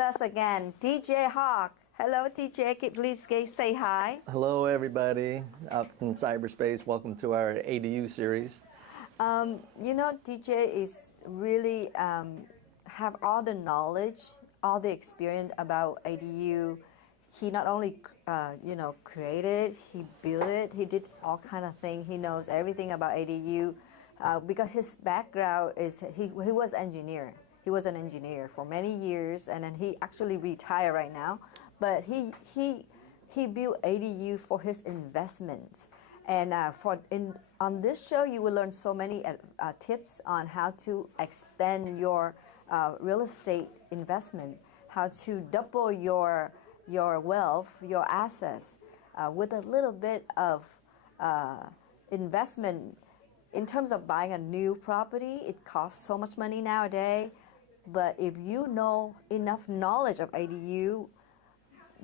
us again, TJ Hawk. Hello, TJ. Please say hi. Hello, everybody up in cyberspace. Welcome to our ADU series. TJ is really have all the knowledge, all the experience about ADU. He not only created, he built it, he did all kind of things. He knows everything about ADU because his background is he was engineer. He was an engineer for many years, and then he actually retired right now. But he built ADU for his investments. And on this show, you will learn so many tips on how to expand your real estate investment, how to double your wealth, your assets, with a little bit of investment. In terms of buying a new property, it costs so much money nowadays. But if you know enough knowledge of ADU,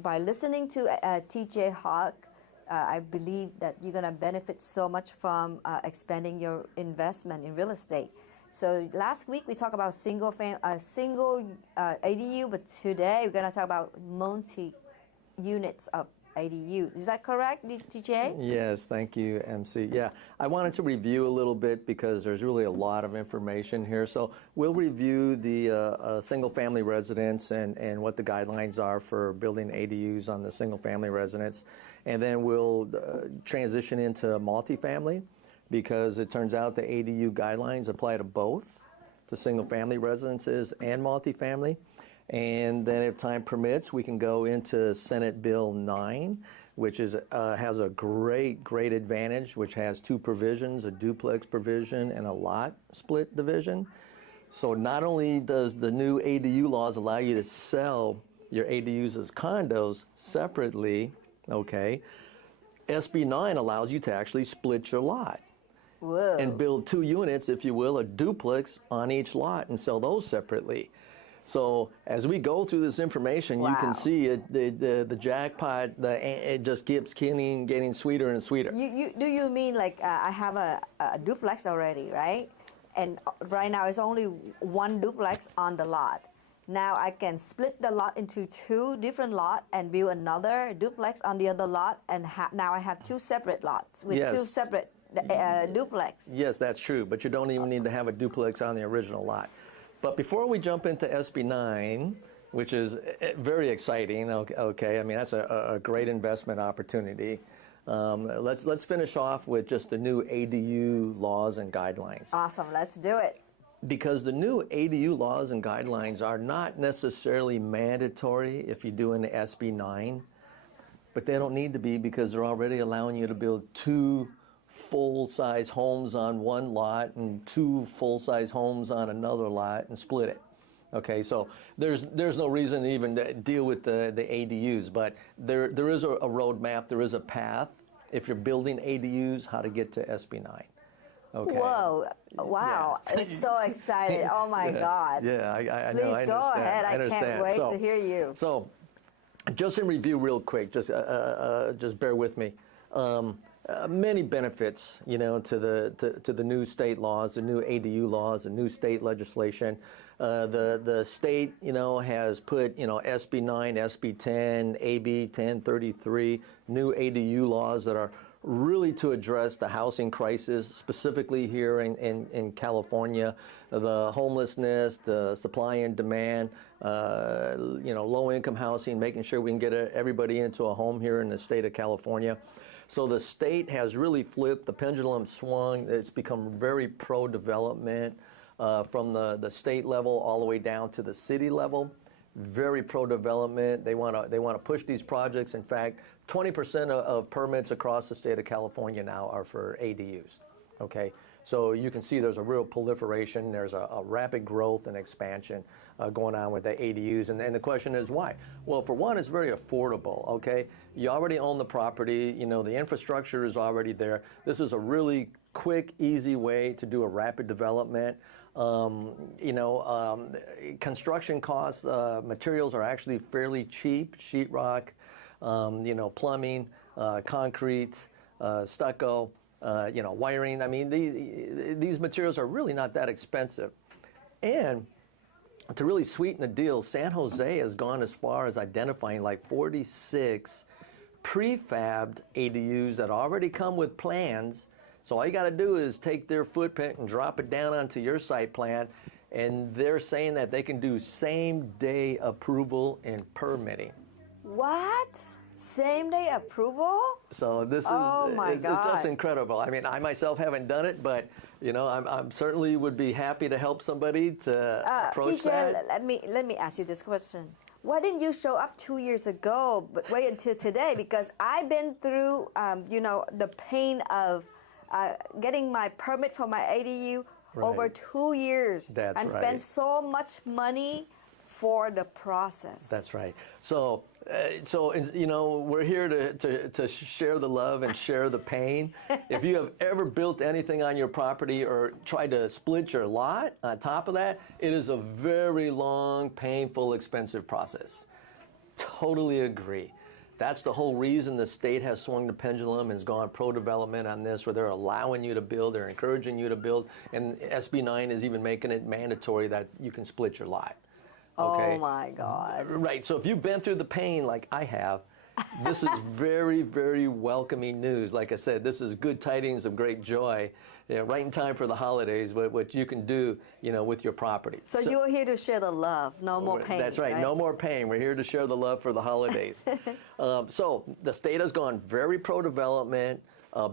by listening to TJ Hawk, I believe that you're going to benefit so much from expanding your investment in real estate. So last week we talked about single ADU, but today we're going to talk about multi-units of ADU. Is that correct, TJ? Yes, thank you, MC. Yeah, I wanted to review a little bit because there's really a lot of information here. So we'll review the single-family residence and what the guidelines are for building ADUs on the single-family residence. And then we'll transition into multifamily because it turns out the ADU guidelines apply to both, to single-family residences and multifamily. And then if time permits, we can go into Senate Bill 9, which has a great advantage, which has two provisions, a duplex provision and a lot split division. So not only does the new ADU laws allow you to sell your ADUs as condos separately, okay, SB 9 allows you to actually split your lot. Whoa. And build two units, if you will, a duplex on each lot and sell those separately. So as we go through this information, wow, you can see the jackpot. It just keeps getting sweeter and sweeter. Do you mean like I have a duplex already, right? And right now it's only one duplex on the lot. Now I can split the lot into two different lots and build another duplex on the other lot, and now I have two separate lots with yes, two separate duplex. Yes, that's true. But you don't even need to have a duplex on the original lot. But before we jump into SB 9, which is very exciting, okay, I mean, that's a great investment opportunity. Let's finish off with just the new ADU laws and guidelines. Awesome, let's do it. Because the new ADU laws and guidelines are not necessarily mandatory if you do an SB 9, but they don't need to be because they're already allowing you to build two full-size homes on one lot and two full-size homes on another lot and split it. Okay, so there's no reason to even deal with the ADUs, but there is a roadmap, there is a path if you're building ADUs, how to get to SB 9. Okay. Whoa, wow, yeah. It's so excited. Oh my God. Yeah, I Please know. Please go ahead, I can't wait to hear you. So, just in review real quick, just bear with me. Many benefits, to the new state laws, the new ADU laws, the new state legislation. The state, has put, SB 9, SB 10, AB 1033, new ADU laws that are really to address the housing crisis, specifically here in California, the homelessness, the supply and demand, low-income housing, making sure we can get everybody into a home here in the state of California. So the state has really flipped, the pendulum swung, it's become very pro-development from the state level all the way down to the city level. Very pro-development. They want to push these projects. In fact, 20% of permits across the state of California now are for ADUs. Okay, so you can see there's a real proliferation. There's a rapid growth and expansion going on with the ADUs. And the question is why? Well, for one, it's very affordable. Okay, you already own the property. The infrastructure is already there. This is a really quick, easy way to do a rapid development. Construction costs, materials are actually fairly cheap. Sheetrock, plumbing, concrete, stucco, wiring. I mean, these materials are really not that expensive. And to really sweeten the deal, San Jose has gone as far as identifying like 46 prefabbed ADUs that already come with plans. So all you got to do is take their footprint and drop it down onto your site plan, and they're saying that they can do same-day approval and permitting. What? Same day approval? So this is Oh my it's God. just incredible. I mean, I myself haven't done it, but you know, I'm certainly would be happy to help somebody to approach DJ, that. let me ask you this question. Why didn't you show up 2 years ago, but wait until today? Because I've been through, you know, the pain of getting my permit for my ADU over Right. 2 years. That's and right. spent so much money for the process. That's right. So, you know, we're here to share the love and share the pain. If you have ever built anything on your property or tried to split your lot on top of that, it is a very long, painful, expensive process. Totally agree. That's the whole reason the state has swung the pendulum and has gone pro-development on this, where they're allowing you to build, they're encouraging you to build, and SB 9 is even making it mandatory that you can split your lot. Okay? Oh my God. Right, so if you've been through the pain like I have, this is very, very welcoming news. Like I said, this is good tidings of great joy, you know, right in time for the holidays, what you can do, you know, with your property. So you're here to share the love, no more pain. That's right, no more pain. We're here to share the love for the holidays. So the state has gone very pro-development.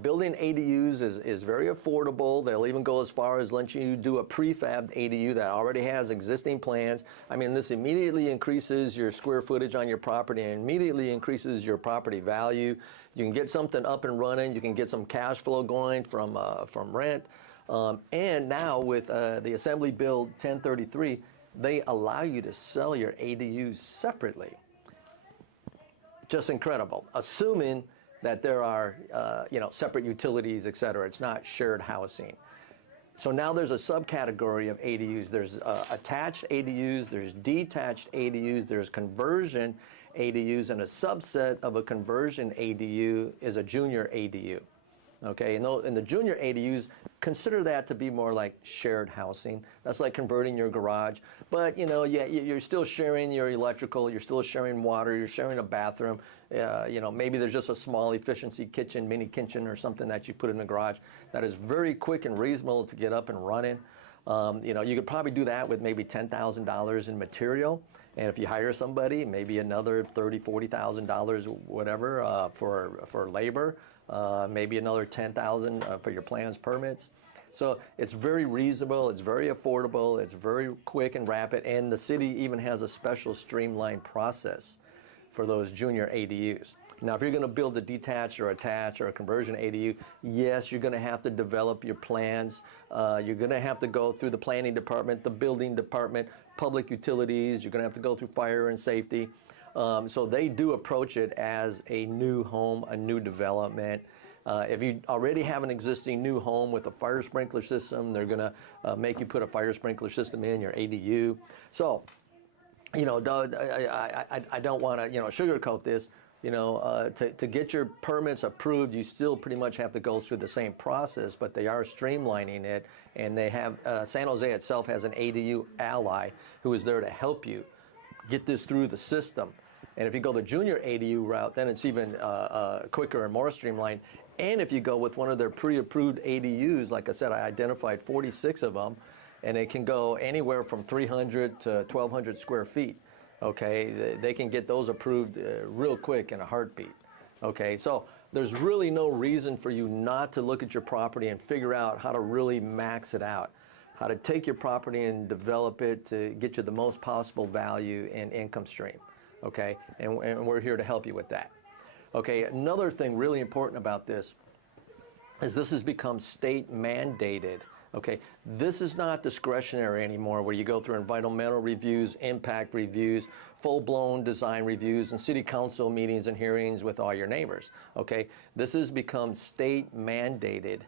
Building ADUs is very affordable. They'll even go as far as letting you do a prefabbed ADU that already has existing plans. I mean, this immediately increases your square footage on your property and immediately increases your property value. You can get something up and running. You can get some cash flow going from rent. And now with the Assembly Bill 1033, they allow you to sell your ADUs separately. Just incredible, assuming that there are, you know, separate utilities, et cetera. It's not shared housing. So now there's a subcategory of ADUs. There's attached ADUs, there's detached ADUs, there's conversion ADUs, and a subset of a conversion ADU is a junior ADU. Okay, and the junior ADUs, consider that to be more like shared housing. That's like converting your garage. But, you know, yeah, you're still sharing your electrical, you're still sharing water, you're sharing a bathroom. You know, maybe there's just a small efficiency kitchen, mini kitchen or something that you put in the garage that is very quick and reasonable to get up and running. You know, you could probably do that with maybe $10,000 in material. And if you hire somebody, maybe another $30,000, $40,000, whatever, for labor. Maybe another $10,000 for your plans, permits. So it's very reasonable, it's very affordable, it's very quick and rapid, and the city even has a special streamlined process for those junior ADUs. Now, if you're going to build a detached or attached or a conversion ADU, yes, you're going to have to develop your plans. You're going to have to go through the planning department, the building department, public utilities. You're going to have to go through fire and safety. So they do approach it as a new home, a new development. If you already have an existing new home with a fire sprinkler system, they're going to make you put a fire sprinkler system in your ADU. So, you know, I don't want to, you know, sugarcoat this. You know, to get your permits approved, you still pretty much have to go through the same process, but they are streamlining it, and they have, San Jose itself has an ADU ally who is there to help you get this through the system. And if you go the junior ADU route, then it's even quicker and more streamlined. And if you go with one of their pre-approved ADUs, like I said, I identified 46 of them, and it can go anywhere from 300 to 1,200 square feet. Okay, they can get those approved real quick in a heartbeat. Okay, so there's really no reason for you not to look at your property and figure out how to really max it out, how to take your property and develop it to get you the most possible value and income stream. Okay, and we're here to help you with that. Okay, another thing really important about this is this has become state mandated. Okay, this is not discretionary anymore, where you go through environmental reviews, impact reviews, full-blown design reviews, and city council meetings and hearings with all your neighbors. Okay, this has become state mandated.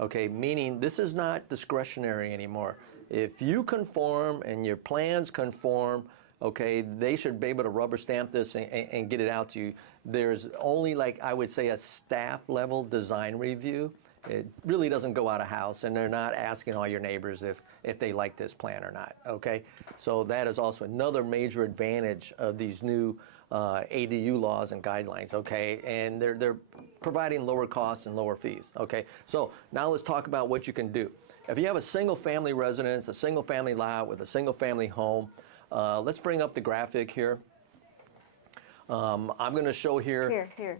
Okay, meaning this is not discretionary anymore. If you conform and your plans conform, okay, they should be able to rubber stamp this and get it out to you. There's only, like I would say, a staff level design review. it really doesn't go out of house, and they're not asking all your neighbors if they like this plan or not, okay? So that is also another major advantage of these new ADU laws and guidelines, okay? And they're providing lower costs and lower fees, okay? So now let's talk about what you can do. If you have a single-family residence, a single-family lot with a single-family home, let's bring up the graphic here. I'm going to show here. Here.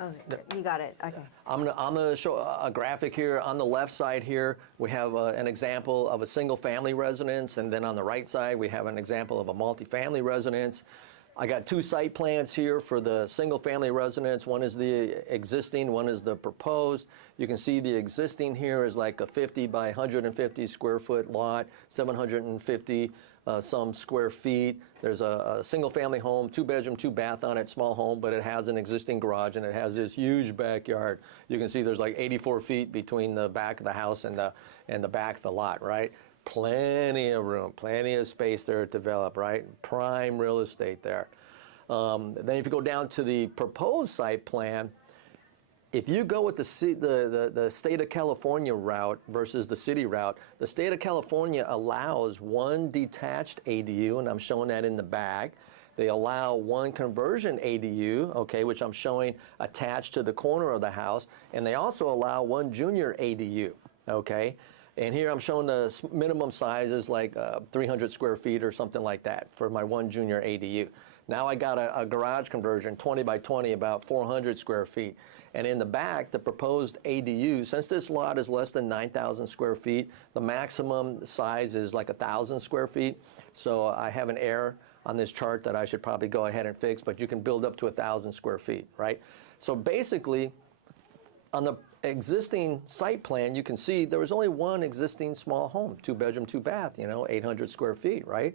Oh, you got it. Okay. I'm gonna show a graphic here. On the left side here, we have an example of a single-family residence, and then on the right side, we have an example of a multifamily residence. I got two site plans here for the single-family residence. One is the existing, one is the proposed. You can see the existing here is like a 50 by 150 square foot lot, 750 some square feet. There's a single-family home, 2-bedroom, 2-bath on it, small home, but it has an existing garage and it has this huge backyard. You can see there's like 84 feet between the back of the house and the back of the lot, right? Plenty of room, plenty of space there to develop, right? Prime real estate there. Then if you go down to the proposed site plan, if you go with the state of California route versus the city route, the state of California allows one detached ADU, and I'm showing that in the back. They allow one conversion ADU, okay, which I'm showing attached to the corner of the house, and they also allow one junior ADU, okay? And here I'm showing the minimum size is like 300 square feet or something like that for my one junior ADU. Now I got a garage conversion, 20 by 20, about 400 square feet. And in the back, the proposed ADU, since this lot is less than 9,000 square feet, the maximum size is like 1,000 square feet. So I have an error on this chart that I should probably go ahead and fix, but you can build up to 1,000 square feet, right? So basically, on the existing site plan, you can see there was only one existing small home, 2-bedroom, 2-bath, 800 square feet, right?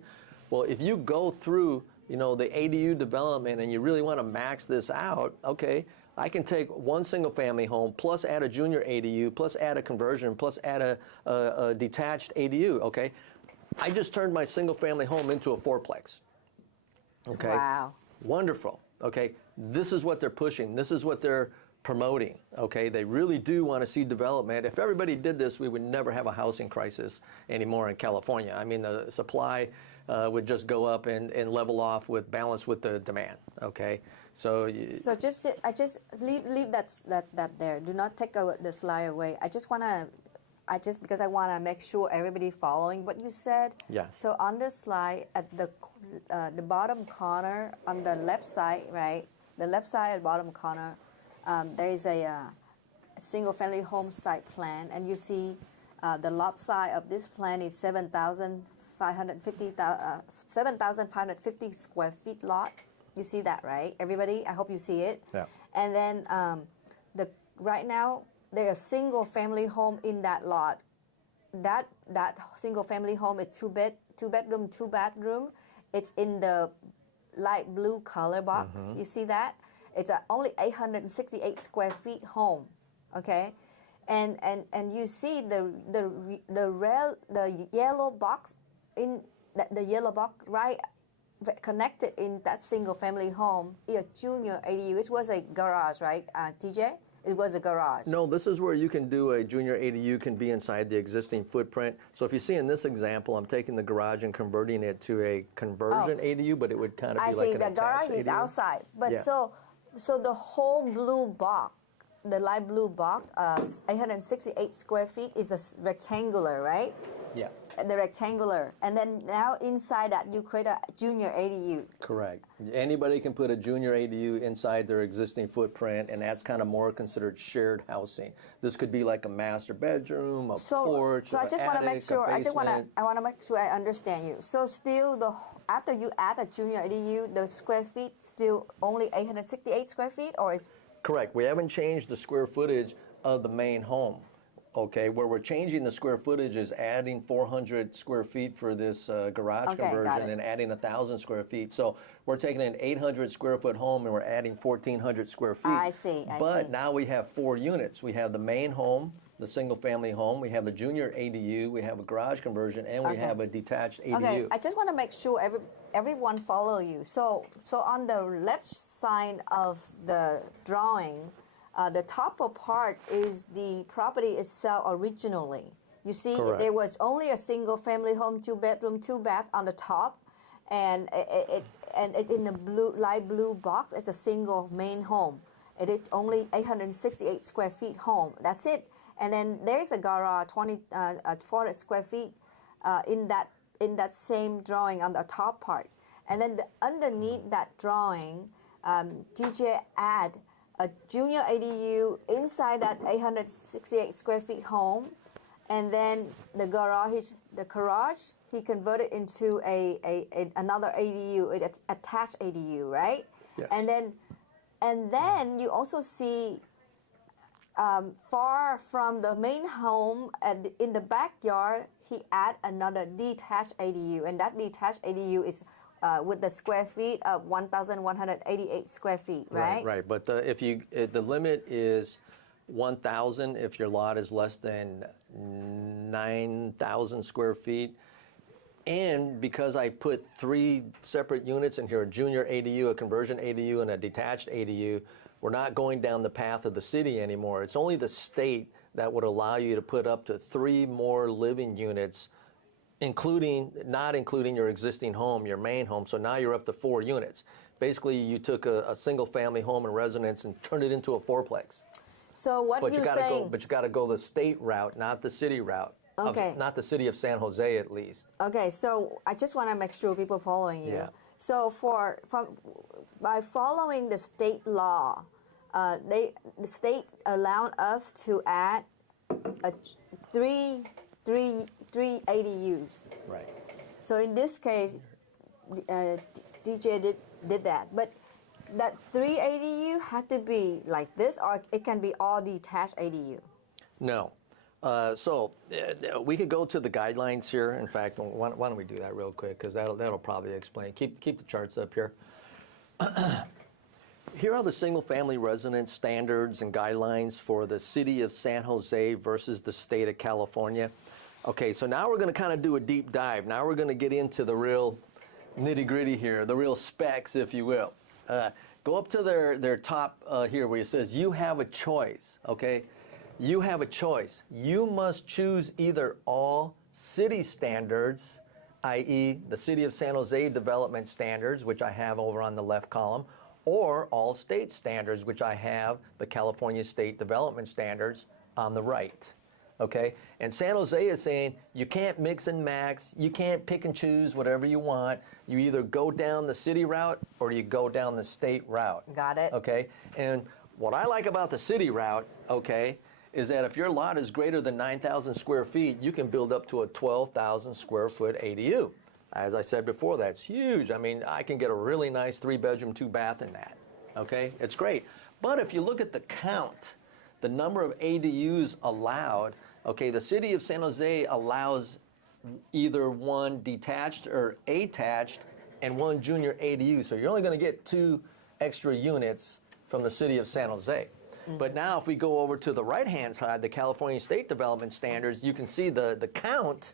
Well, if you go through, the ADU development and you really want to max this out, okay, I can take one single-family home, plus add a junior ADU, plus add a conversion, plus add a detached ADU, okay? I just turned my single-family home into a fourplex, okay? Wow. Wonderful, okay? This is what they're pushing. This is what they're promoting, okay? They really do want to see development. If everybody did this, we would never have a housing crisis anymore in California. I mean, the supply would just go up and level off with balance with the demand, okay? So I just leave that there. Do not take the slide away. Because I want to make sure everybody following what you said. Yeah. So on the slide at the bottom corner on the left side, right? The left side at bottom corner, there is a single-family home site plan, and you see the lot size of this plan is 7,550 square feet lot. You see that, right? Everybody, I hope you see it. Yeah. And then right now, there's a single-family home in that lot. That single-family home is two-bedroom, 2-bathroom. It's in the light blue color box. Mm-hmm. You see that? It's only 868 square feet home, okay? And you see the yellow box in the yellow box right connected in that single family home, a junior ADU. It was a garage, right, TJ? It was a garage. No, this is where you can do a junior ADU can be inside the existing footprint. So if you see in this example, I'm taking the garage and converting it to a conversion ADU, but it would kind of be like an attached ADU. I see, the garage is outside. But yeah. So the whole blue box, the light blue box, 868 square feet is a rectangular, right? Yeah. The rectangular. And then now inside that, you create a junior ADU. Correct. Anybody can put a junior ADU inside their existing footprint, and that's kind of more considered shared housing. This could be like a master bedroom, a porch, so I just want to make sure. I want to make sure I understand you. So still, after you add a junior ADU, the square feet still only 868 square feet, or is? Correct. We haven't changed the square footage of the main home. Okay, where we're changing the square footage is adding 400 square feet for this garage conversion and adding 1,000 square feet. So we're taking an 800 square foot home and we're adding 1,400 square feet. I see. But now we have 4 units. We have the main home, the single family home, we have the junior ADU, we have a garage conversion, and we have a detached ADU. Okay, I just want to make sure everyone follow you. So on the left side of the drawing, The topper part is the property itself originally. You see, Correct. there was only a single family home, 2-bedroom, 2-bath on the top, and it in the light blue box, it's a single main home. It is only 868 square feet home. That's it. And then there's a garage, 400 square feet in that same drawing on the top part. And then underneath that drawing, DJ add a junior ADU inside that 868 square feet home, and then the garage, he converted into another ADU, an attached ADU, right? Yes. And then you also see far from the main home in the backyard, he add another detached ADU, and that detached ADU is with the square feet of 1,188 square feet, right? Right. But the limit is 1,000 if your lot is less than 9,000 square feet. And because I put 3 separate units in here, a junior ADU, a conversion ADU, and a detached ADU, we're not going down the path of the city anymore. It's only the state that would allow you to put up to 3 more living units, not including your existing home, your main home. So now you're up to 4 units. Basically, you took a single family home and residence and turned it into a 4-plex. So what you're saying... But you got to go the state route, not the city route. Okay. Not the city of San Jose, at least. Okay, so I just want to make sure people following you. Yeah. So by following the state law, the state allowed us to add three ADUs. Right. So in this case, DJ did that, but that 3 ADU had to be like this, or it can be all detached ADU. No. So we could go to the guidelines here. In fact, why don't we do that real quick, because that'll probably explain. Keep the charts up here. Here are the single-family residence standards and guidelines for the city of San Jose versus the state of California. Okay, so now we're going to kind of do a deep dive. Now we're going to get into the real nitty-gritty here, the real specs, if you will. Go up to their top here where it says you have a choice, okay? You have a choice. You must choose either all city standards, i.e. the City of San Jose development standards, which I have over on the left column, or all state standards, which I have the California State Development Standards on the right. Okay? And San Jose is saying you can't mix and max, you can't pick and choose whatever you want. You either go down the city route or you go down the state route. Got it. Okay? And what I like about the city route, okay, is that if your lot is greater than 9,000 square feet, you can build up to a 12,000 square foot ADU. As I said before, that's huge. I mean, I can get a really nice 3-bedroom, 2-bath in that. Okay? It's great. But if you look at the count, the number of ADUs allowed, okay, the city of San Jose allows either 1 detached or attached and 1 junior ADU. So you're only going to get 2 extra units from the city of San Jose. But now if we go over to the right-hand side, the California State Development Standards, you can see the count.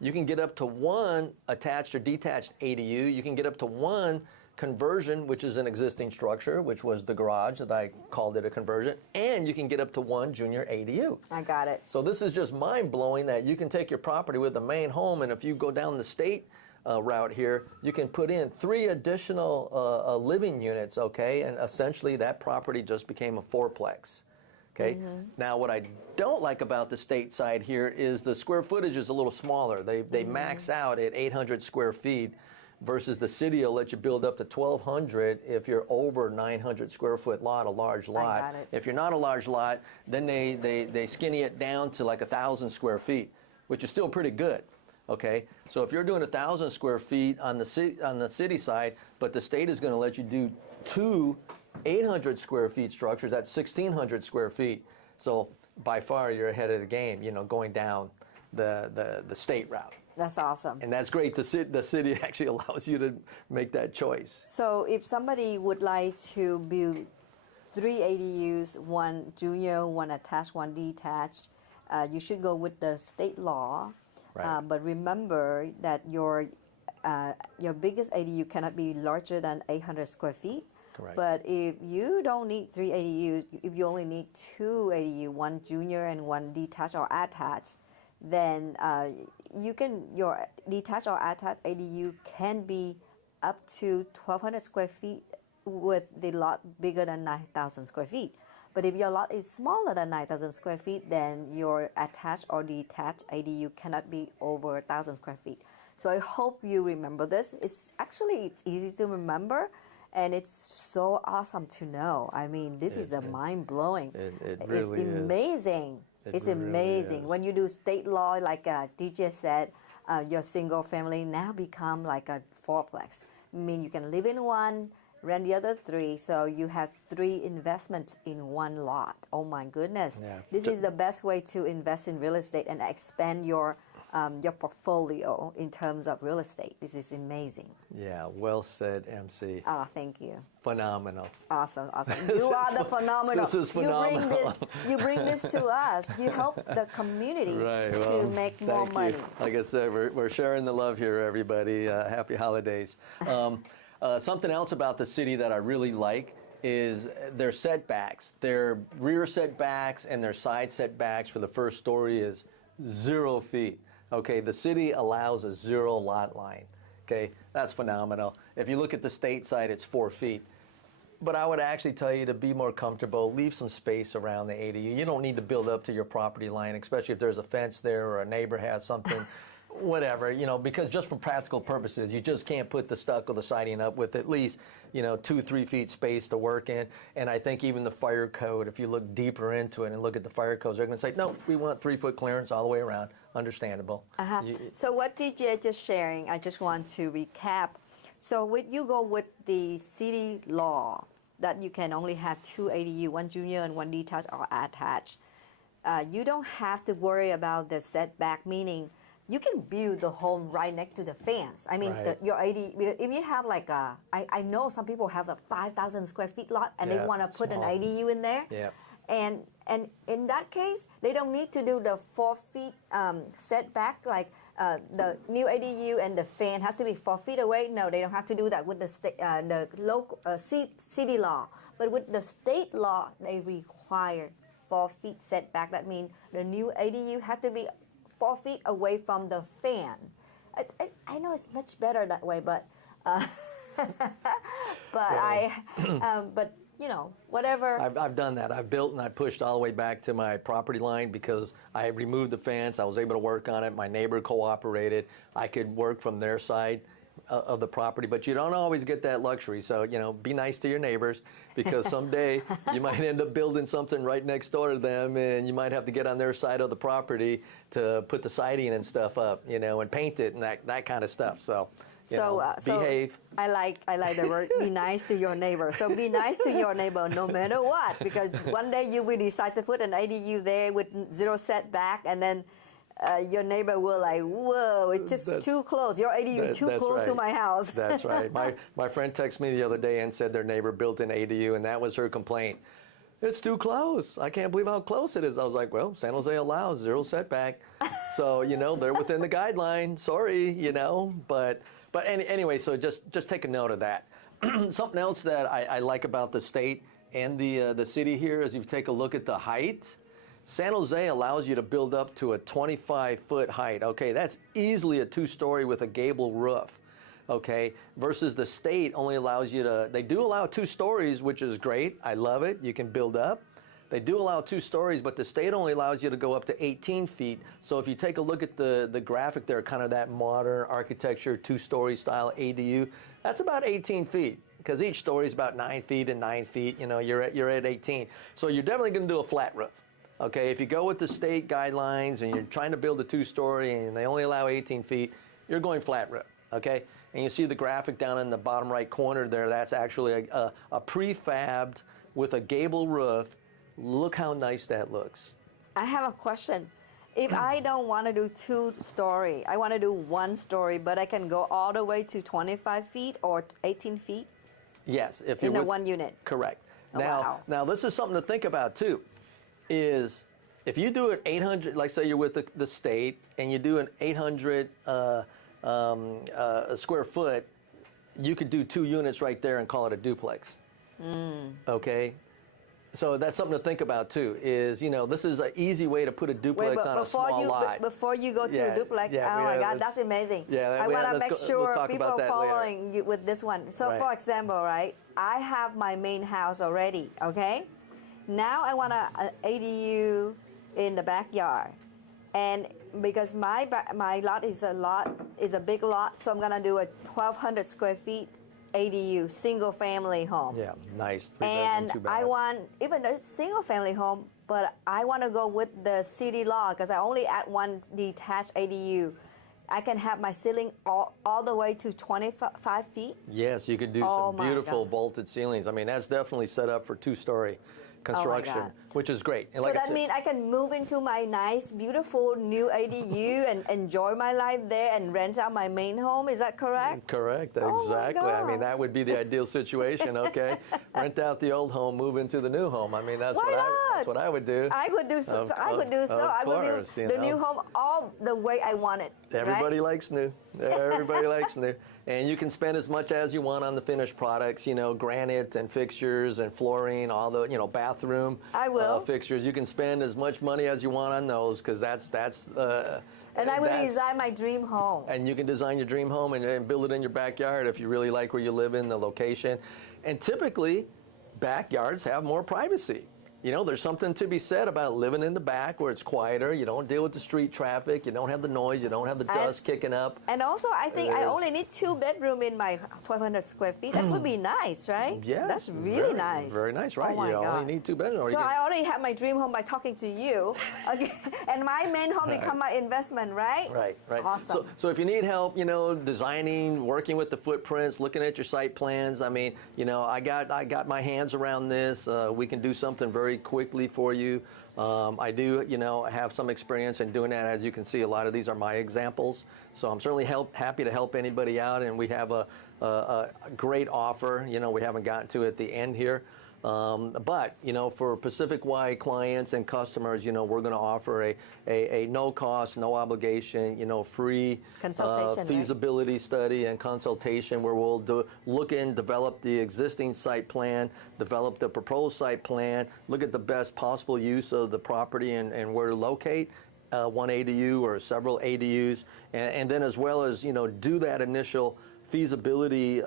You can get up to 1 attached or detached ADU. You can get up to 1 conversion, which is an existing structure, which was the garage that I called it a conversion. And you can get up to 1 junior ADU. I got it. So this is just mind-blowing that you can take your property with the main home, and if you go down the state route here, you can put in 3 additional living units, okay? And essentially that property just became a 4-plex. Okay. Now, what I don't like about the state side here is the square footage is a little smaller. They max out at 800 square feet, versus the city will let you build up to 1,200 if you're over 900 square foot lot, a large lot. I got it. If you're not a large lot, then they skinny it down to like 1,000 square feet, which is still pretty good. Okay. So if you're doing 1,000 square feet on the city side, but the state is going to let you do 2 800 square feet structures, that's 1,600 square feet. So by far you're ahead of the game, you know, going down the state route. That's awesome. And that's great. The city actually allows you to make that choice. So if somebody would like to build 3 ADUs, 1 junior, 1 attached, 1 detached, you should go with the state law. Right. But remember that your biggest ADU cannot be larger than 800 square feet. Correct. But if you don't need 3 ADUs, if you only need 2 ADU, one junior and one detached or attached, then your detached or attached ADU can be up to 1,200 square feet with the lot bigger than 9,000 square feet. But if your lot is smaller than 9,000 square feet, then your attached or detached ADU cannot be over 1,000 square feet. So I hope you remember this. It's easy to remember, and it's so awesome to know. I mean, this is mind-blowing. It really it's amazing. It's really amazing. is. When you do state law, like DJ said, your single family now become like a fourplex. I mean, you can live in one, rent the other 3, so you have 3 investments in one lot. Oh my goodness. Yeah. This is the best way to invest in real estate and expand your portfolio in terms of real estate. This is amazing. Yeah, well said, MC. Oh, thank you. Phenomenal. Awesome. You are the phenomenal. This is phenomenal. You bring this to us. You help the community to make more money. Like I said, we're sharing the love here, everybody. Happy holidays. Something else about the city that I really like is their setbacks. Their rear setbacks and their side setbacks for the first story is 0 feet. Okay, the city allows a 0 lot line. Okay, that's phenomenal. If you look at the state side, it's 4 feet. But I would actually tell you to be more comfortable, leave some space around the ADU. You don't need to build up to your property line, especially if there's a fence there or a neighbor has something, whatever, because just for practical purposes, you just can't put the stucco, the siding up with at least, 2-3 feet space to work in. And I think even the fire code, if you look deeper into it and look at the fire codes, they're going to say, no, we want 3-foot clearance all the way around. Understandable. So what DJ just sharing, I just want to recap. So when you go with the city law that you can only have 2 ADU, one junior and one detached or attached, you don't have to worry about the setback, meaning you can build the home right next to the fence. I mean, your ADU, if you have like I know some people have a 5,000 square feet lot and they want to put an ADU in there. Yeah. And in that case, they don't need to do the 4 feet setback, like the new ADU and the fan have to be 4 feet away. No, they don't have to do that with the local city law. But with the state law, they require 4 feet setback. That means the new ADU have to be 4 feet away from the fan. I know it's much better that way, but but whatever. I've done that. I've built and I pushed all the way back to my property line because I removed the fence. I was able to work on it. My neighbor cooperated. I could work from their side of the property, but you don't always get that luxury. So, be nice to your neighbors because someday you might end up building something right next door to them and you might have to get on their side of the property to put the siding and stuff up, and paint it and that kind of stuff. So, behave. I like the word be nice to your neighbor. So be nice to your neighbor no matter what, because one day you will decide to put an ADU there with 0 setback, and then your neighbor will like, whoa, it's just too close. Your ADU too close to my house. That's right. My friend texted me the other day and said their neighbor built an ADU, and that was her complaint. It's too close. I can't believe how close it is. I was like, well, San Jose allows 0 setback. So, they're within the guideline. Sorry, But anyway, so just take a note of that. Something else that I like about the state and the city here is if you take a look at the height, San Jose allows you to build up to a 25-foot height. Okay, that's easily a 2-story with a gable roof. Okay, versus the state only allows you to, they do allow 2 stories, which is great. I love it. You can build up. They do allow 2 stories, but the state only allows you to go up to 18 feet. So if you take a look at the graphic there, kind of that modern architecture, 2-story style ADU, that's about 18 feet because each story is about 9 feet and 9 feet. You're at 18. So you're definitely going to do a flat roof. Okay, if you go with the state guidelines and you're trying to build a 2-story and they only allow 18 feet, you're going flat roof. Okay, and you see the graphic down in the bottom right corner there. That's actually a prefabbed with a gable roof. Look how nice that looks. I have a question. If I don't want to do 2-story, I want to do 1-story, but I can go all the way to 25 feet or 18 feet? Yes. If in a 1 unit? Correct. Oh, now, this is something to think about, too, is if you do an 800, like say you're with the state, and you do an 800 square foot, you could do 2 units right there and call it a duplex. Okay. So that's something to think about too. Is this is an easy way to put a duplex on a small lot. Before you go to a duplex, oh my God, that's amazing. Yeah, I want to make sure we'll people are following you with this one. So, for example, right, I have my main house already. Okay, now I want an ADU in the backyard, and because my lot is a big lot, so I'm gonna do a 1,200 square feet ADU, single family home. Yeah, nice. And I want, even a single family home, but I want to go with the city law because I only add one detached ADU. I can have my ceiling all the way to 25 feet. Yes, you could do some beautiful vaulted ceilings. I mean, that's definitely set up for two-story construction, which is great. And so like that means I can move into my nice, beautiful new ADU and enjoy my life there and rent out my main home. Is that correct? Correct, exactly. I mean, that would be the ideal situation, okay? Rent out the old home, move into the new home. I mean, that's what I would do. I would do so. I would do the new home all the way I want it. Everybody likes new. Everybody likes new. And you can spend as much as you want on the finished products, granite and fixtures and flooring, all the, bathroom fixtures. You can spend as much money as you want on those because that's and I would design my dream home. And you can design your dream home and build it in your backyard if you really like where you live in, the location. And typically, backyards have more privacy. There's something to be said about living in the back where it's quieter. You don't deal with the street traffic. You don't have the noise. You don't have the dust kicking up. And also, I think I only need 2 bedrooms in my 1,200 square feet. That would be nice, right? Yeah. That's really nice. Very nice, right? Oh my God. Only need 2 bedrooms. So I already have my dream home by talking to you. Okay. And my main home become my investment, right? Right. Awesome. So if you need help, designing, working with the footprints, looking at your site plans, I mean, I got my hands around this. We can do something very quickly for you. I do, have some experience in doing that. As you can see, a lot of these are my examples. So I'm certainly happy to help anybody out. And we have a great offer. We haven't gotten to at the end here. But, for Pacificwide clients and customers, we're going to offer a no-cost, no obligation, free consultation, feasibility study and consultation where we'll look in, develop the existing site plan, develop the proposed site plan, look at the best possible use of the property and where to locate one ADU or several ADUs, and then as well as, do that initial feasibility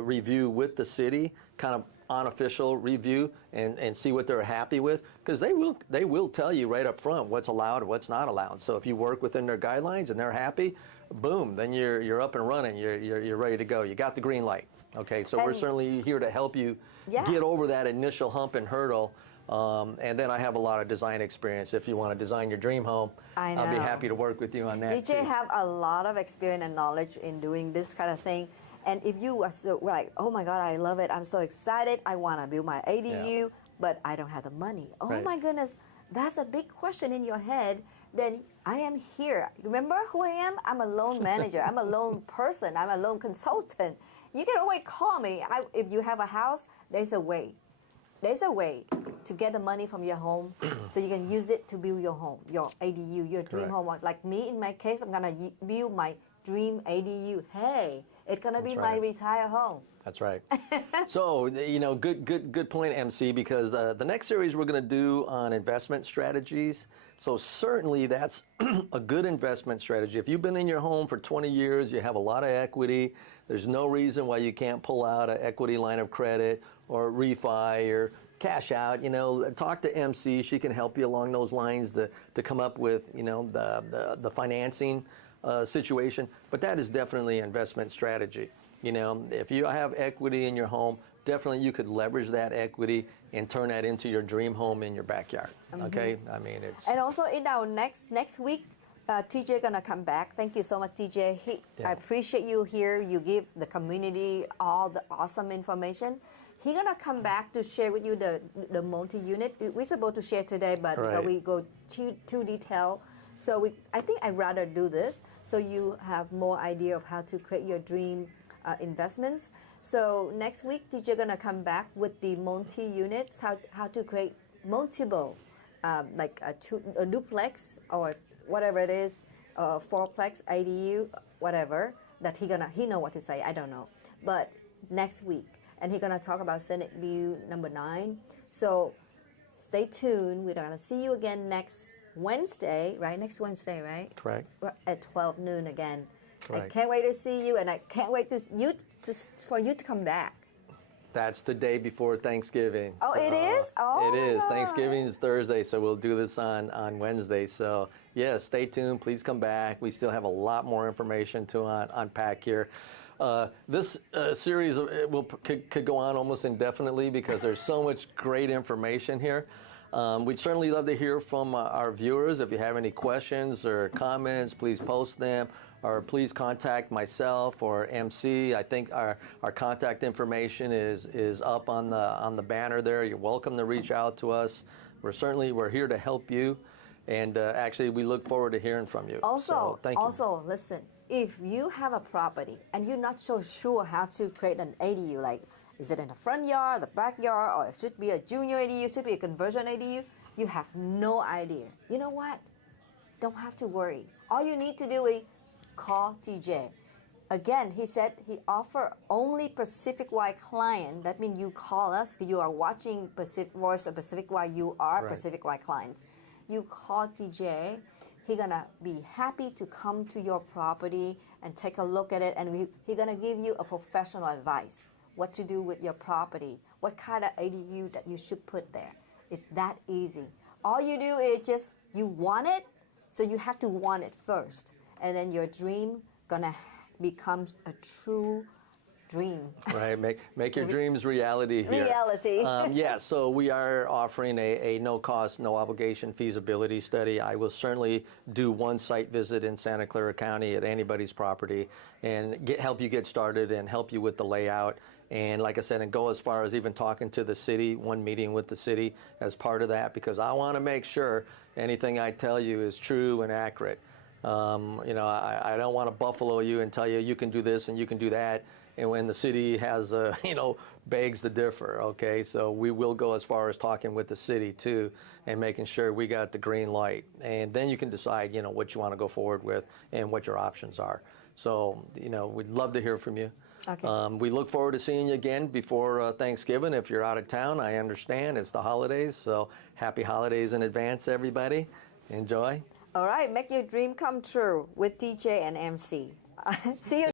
review with the city, kind of unofficial review, and see what they're happy with, because they will tell you right up front what's allowed and what's not allowed. So if you work within their guidelines and they're happy, boom, then you're up and running. You're ready to go. You got the green light. Okay, so we're certainly here to help you get over that initial hump and hurdle. And then I have a lot of design experience. If you want to design your dream home, I'll be happy to work with you on that. DJ have a lot of experience and knowledge in doing this kind of thing. And if you are so like, oh my God, I love it, I'm so excited, I want to build my ADU, but I don't have the money. Oh my goodness, that's a big question in your head. Then I am here. Remember who I am? I'm a loan manager. I'm a loan person. I'm a loan consultant. You can always call me. If you have a house, there's a way. There's a way to get the money from your home so you can use it to build your home, your ADU, your dream home. Like me, in my case, I'm going to build my dream ADU. Hey, it's going to be my retire home. That's right. So, good point, MC, because the next series we're going to do on investment strategies. So certainly that's a good investment strategy. If you've been in your home for 20 years, you have a lot of equity, there's no reason why you can't pull out an equity line of credit or refi or cash out. Talk to MC. She can help you along those lines to come up with, the financing situation. But that is definitely an investment strategy. If you have equity in your home, definitely you could leverage that equity and turn that into your dream home in your backyard. Okay, I mean it's. And also in our next week, TJ gonna come back. Thank you so much, TJ. I appreciate you here. You give the community all the awesome information. He's gonna come back to share with you the multi-unit. We're supposed to share today, but we go too detailed. So I think I'd rather do this so you have more idea of how to create your dream investments. So next week, TJ gonna come back with the multi-units, how to create multiple, like a duplex or whatever it is, fourplex, ADU, whatever that he know what to say. I don't know, but next week. and he's gonna talk about Senate Bill number 9. So stay tuned. We're gonna see you again next Wednesday, right? Next Wednesday, right? Correct. At 12 noon again. Correct. I can't wait to see you, and I can't wait for you to come back. That's the day before Thanksgiving. Oh, it is? Oh, it is. my God. Thanksgiving is Thursday, so we'll do this on Wednesday. So, yeah, stay tuned. Please come back. We still have a lot more information to unpack here. This series could go on almost indefinitely because there's so much great information here. We'd certainly love to hear from our viewers. If you have any questions or comments, please post them, or please contact myself or MC. I think our contact information is up on the banner there. You're welcome to reach out to us. We're here to help you, and actually we look forward to hearing from you. Also, thank you. Also, listen, if you have a property and you're not so sure how to create an ADU, like is it in the front yard, the backyard, or it should be a junior ADU, should be a conversion ADU, you have no idea. You know what? Don't have to worry. All you need to do is call TJ. Again, he said he offer only Pacificwide client. That means you call us. You are watching Voice of Pacificwide. You are Right. Pacificwide clients. You call TJ. He's gonna be happy to come to your property and take a look at it, and he's gonna give you a professional advice. What to do with your property, what kind of ADU that you should put there. It's that easy. All you do is just, you want it, so you have to want it first. And then your dream gonna become a true dream. Right, make your dreams reality here. Reality. Yeah, so we are offering a no-cost, no-obligation feasibility study. I will certainly do one site visit in Santa Clara County at anybody's property and help you get started and help you with the layout. And like I said, and go as far as even talking to the city, one meeting with the city as part of that, because I want to make sure anything I tell you is true and accurate. You know, I don't want to buffalo you and tell you you can do this and you can do that, and when the city has, you know, begs to differ, okay? So we will go as far as talking with the city too and making sure we got the green light. And then you can decide, you know, what you want to go forward with and what your options are. So, you know, we'd love to hear from you. Okay. We look forward to seeing you again before Thanksgiving. If you're out of town, I understand. It's the holidays, so happy holidays in advance, everybody. Enjoy. All right, make your dream come true with TJ and MC. See you.